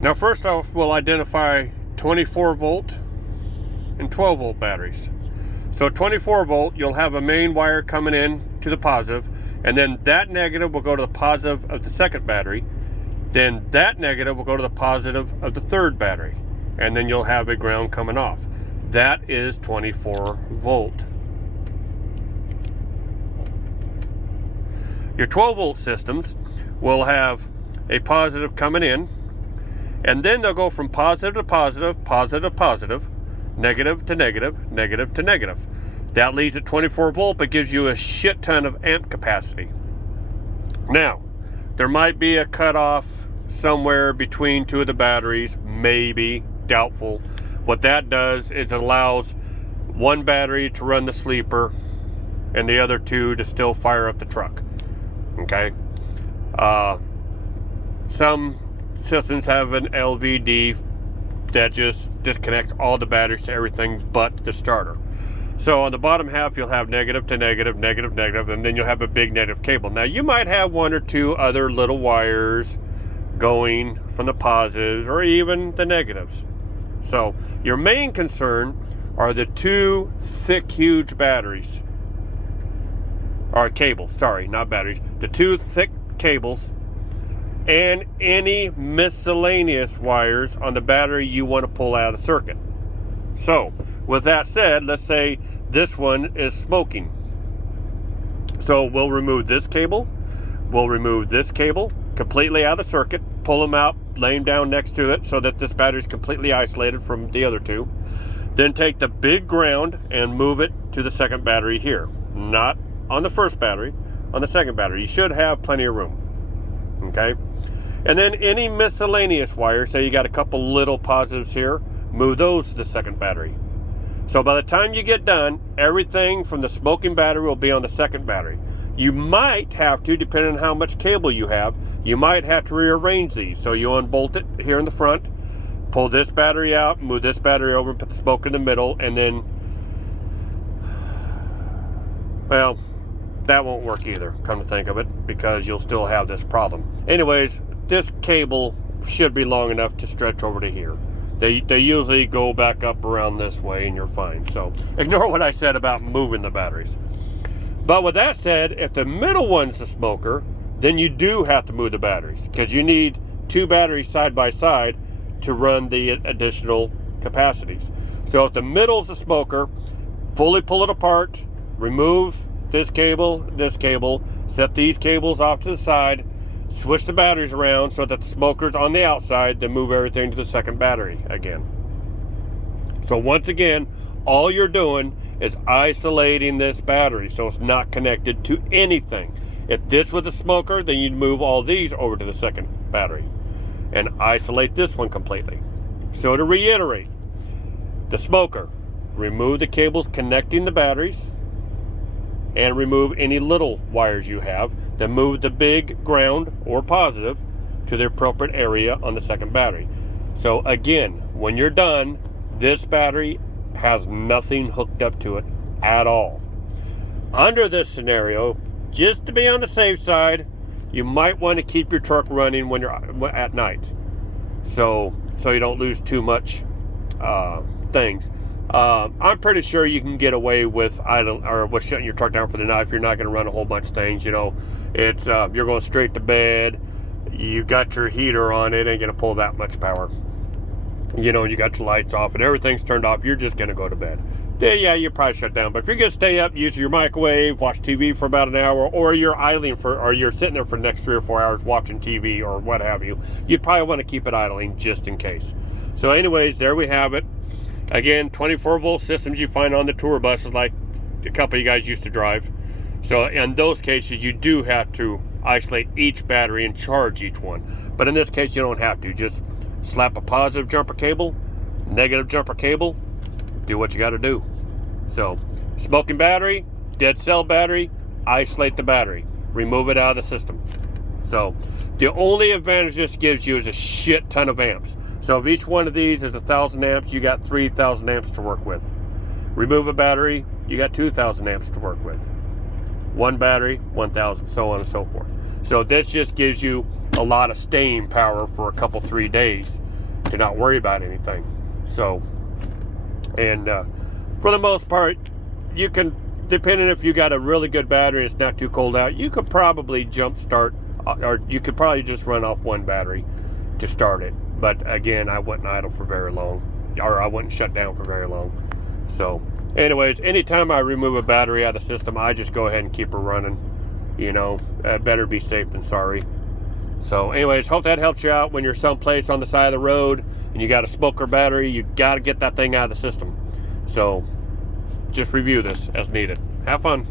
Now first off, we'll identify 24 volt and 12 volt batteries. So 24 volt, you'll have a main wire coming in to the positive, and then that negative will go to the positive of the second battery. Then that negative will go to the positive of the third battery. And then you'll have a ground coming off. That is 24 volt. Your 12 volt systems will have a positive coming in, and then they'll go from positive to positive, positive to positive, negative to negative, negative to negative. That leaves at 24 volt, but gives you a shit ton of amp capacity. Now, there might be a cutoff somewhere between two of the batteries, maybe, doubtful. What that does is it allows one battery to run the sleeper and the other two to still fire up the truck. Okay? Some systems have an LVD that just disconnects all the batteries to everything but the starter. So on the bottom half, you'll have negative to negative, negative, negative, and then you'll have a big negative cable. Now you might have one or two other little wires going from the positives or even the negatives. So your main concern are the two thick, huge batteries. Or cables, sorry, not batteries. The two thick cables and any miscellaneous wires on the battery you want to pull out of the circuit. So, with that said, let's say this one is smoking. So we'll remove this cable, we'll remove this cable completely out of the circuit, pull them out, lay them down next to it so that this battery is completely isolated from the other two. Then take the big ground and move it to the second battery here. Not on the first battery, on the second battery. You should have plenty of room. Okay? And then any miscellaneous wires, say you got a couple little positives here, move those to the second battery. So by the time you get done, everything from the smoking battery will be on the second battery. You might have to, depending on how much cable you have, you might have to rearrange these. So you unbolt it here in the front, pull this battery out, move this battery over, put the smoke in the middle, and then, well, that won't work either, come to think of it, because you'll still have this problem. Anyways, this cable should be long enough to stretch over to here. They usually go back up around this way and you're fine. So ignore what I said about moving the batteries. But with that said, if the middle one's the smoker, then you do have to move the batteries, because you need two batteries side by side to run the additional capacities. So if the middle's the smoker, fully pull it apart, remove this cable, set these cables off to the side, switch the batteries around so that the smoker's on the outside, then move everything to the second battery again. So once again, all you're doing is isolating this battery so it's not connected to anything. If this was a smoker, then you'd move all these over to the second battery and isolate this one completely. So to reiterate, the smoker, remove the cables connecting the batteries and remove any little wires you have. Then move the big ground or positive to the appropriate area on the second battery. So again, when you're done, this battery has nothing hooked up to it at all. Under this scenario, just to be on the safe side, you might want to keep your truck running when you're at night, so you don't lose too much things. I'm pretty sure you can get away with idle or with shutting your truck down for the night if you're not going to run a whole bunch of things. You know, it's you're going straight to bed. You got your heater on, it ain't going to pull that much power. You know, you got your lights off and everything's turned off. You're just going to go to bed. Yeah, you probably shut down. But if you're going to stay up, use your microwave, watch TV for about an hour, or you're idling or you're sitting there for the next 3 or 4 hours watching TV or what have you, you'd probably want to keep it idling just in case. So anyways, there we have it. Again, 24 volt systems you find on the tour buses like a couple of you guys used to drive. So in those cases, you do have to isolate each battery and charge each one. But in this case, you don't have to. Just slap a positive jumper cable, negative jumper cable, do what you got to do. So smoking battery, dead cell battery, isolate the battery, remove it out of the system. So the only advantage this gives you is a shit ton of amps. So if each one of these is 1,000 amps, you got 3,000 amps to work with. Remove a battery, you got 2,000 amps to work with. One battery, 1,000, so on and so forth. So this just gives you a lot of staying power for a couple, 3 days to not worry about anything. So, and for the most part, you can, depending if you got a really good battery, it's not too cold out, you could probably jump start, or you could probably just run off one battery to start it. But again, I wouldn't idle for very long, or I wouldn't shut down for very long. So anyways, anytime I remove a battery out of the system, I just go ahead and keep her running. You know, better be safe than sorry. So anyways, hope that helps you out when you're someplace on the side of the road and you got a smoker battery. You got to get that thing out of the system. So just review this as needed. Have fun.